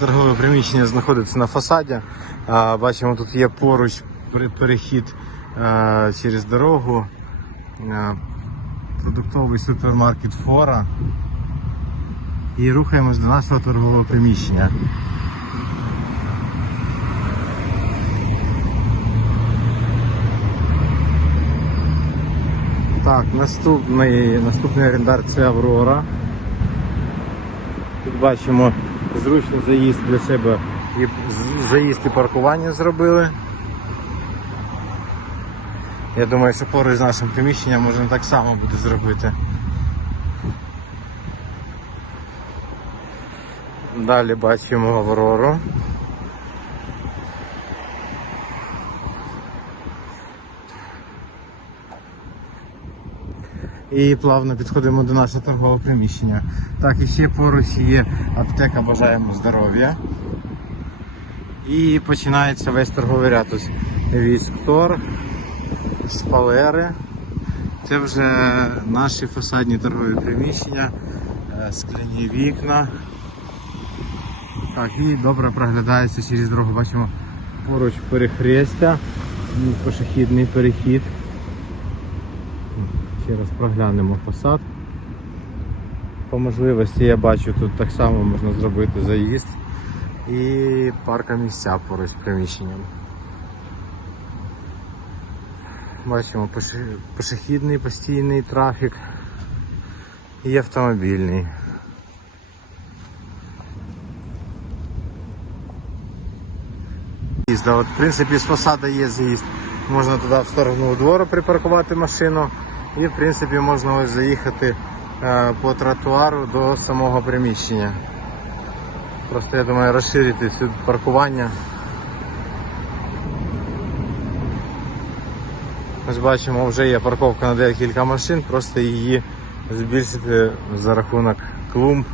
Торгове приміщення знаходиться на фасаді. Бачимо, тут є поруч перехід через дорогу. Продуктовий супермаркет Фора. І рухаємось до нашого торгового приміщення. Так, наступний, наступний орендар це Аврора. Тут бачимо зручний заїзд для себе і заїзд і паркування зробили. Я думаю, що поруч з нашим приміщенням можна так само буде зробити. Далі бачимо Аврору. І плавно підходимо до нашого торгового приміщення. Так, і ще поруч є аптека Бажаємо здоров'я. І починається весь торговий ряд. Ось Військтор, шпалери. Це вже наші фасадні торгові приміщення, е, скляні вікна. Так, і добре проглядається через дорогу. Бачимо поруч перехрестя, і пішохідний перехід. Ще раз проглянемо фасад. По можливості я бачу, тут так само можна зробити заїзд і парка місця поруч з приміщенням. Бачимо пішохідний постійний трафік і автомобільний. От, в принципі, з фасада є заїзд. Можна туди в сторону двору припаркувати машину і в принципі можна ось заїхати е, по тротуару до самого приміщення. Просто я думаю розширити сюди паркування. Ось бачимо, вже є парковка на декілька машин, просто її збільшити за рахунок клумб